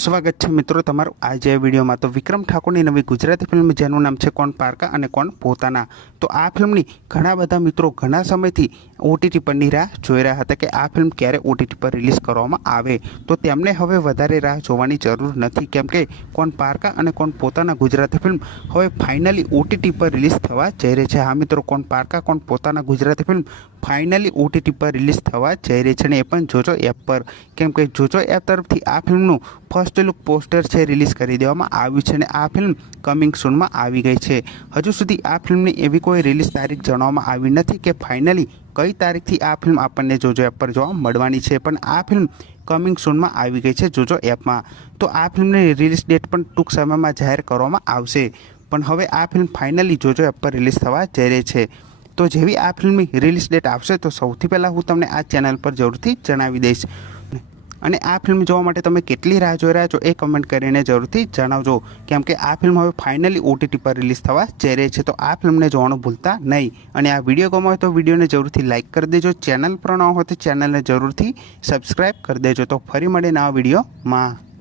સ્વાગત છે મિત્રો તમારું આજે વિડીયોમાં। તો વિક્રમ ઠાકોરની નવી ગુજરાતી ફિલ્મ જેનું નામ છે કોણ પારકા અને કોણ પોતાના। તો આ ફિલ્મની ઘણા બધા મિત્રો ઘણા સમયથી ઓટીટી પરની રાહ જોઈ રહ્યા હતા કે આ ફિલ્મ ક્યારે ઓટીટી પર રિલીઝ કરવામાં આવે। તો તેમને હવે વધારે રાહ જોવાની જરૂર નથી, કેમ કે કોણ પારકા અને કોણ પોતાના ગુજરાતી ફિલ્મ હવે ફાઇનલી ઓટીટી પર રિલીઝ થવા જઈ રહી છે। હા મિત્રો, કોણ પારકા કોણ પોતાના ગુજરાતી ફિલ્મ ફાઇનલી ઓટીટી પર રિલીઝ થવા જઈ રહી છે, અને એ પણ જોજો એપ પર, કેમ કે જોજો એપ તરફથી આ ફિલ્મનું ફર્સ્ટ લુક પોસ્ટર છે રિલીઝ કરી દેવામાં આવ્યું છે, અને આ ફિલ્મ કમિંગ સૂનમાં આવી ગઈ છે। હજુ સુધી આ ફિલ્મની એવી કોઈ રિલીઝ તારીખ જણાવવામાં આવી નથી કે ફાઇનલી કઈ તારીખથી આ ફિલ્મ આપણને જોજો એપ પર જોવા મળવાની છે, પણ આ ફિલ્મ કમિંગ સૂનમાં આવી ગઈ છે જોજો એપમાં। તો આ ફિલ્મની રિલીઝ ડેટ પણ ટૂંક સમયમાં જાહેર કરવામાં આવશે, પણ હવે આ ફિલ્મ ફાઇનલી જોજો એપ પર રિલીઝ થવા જઈ રહી છે। તો જેવી આ ફિલ્મની રિલીઝ ડેટ આવશે તો સૌથી પહેલાં હું તમને આ ચેનલ પર જરૂરથી જણાવી દઈશ, અને આ ફિલ્મ જોવા માટે તમે કેટલી રાહ જોઈ રહ્યા છો એ કમેન્ટ કરીને જરૂરથી જણાવજો, કેમ કે આ ફિલ્મ હવે ફાઇનલી ઓટીટી પર રિલીઝ થવા જઈ રહી છે। તો આ ફિલ્મને જોવાનું ભૂલતા નહીં, અને આ વિડીયો ગમ્યો હોય તો વિડીયોને જરૂરથી લાઇક કરી દેજો, ચેનલ પર ન હોય તો ચેનલને જરૂરથી સબસ્ક્રાઈબ કરી દેજો। તો ફરી મળીએ નવા વિડીયોમાં।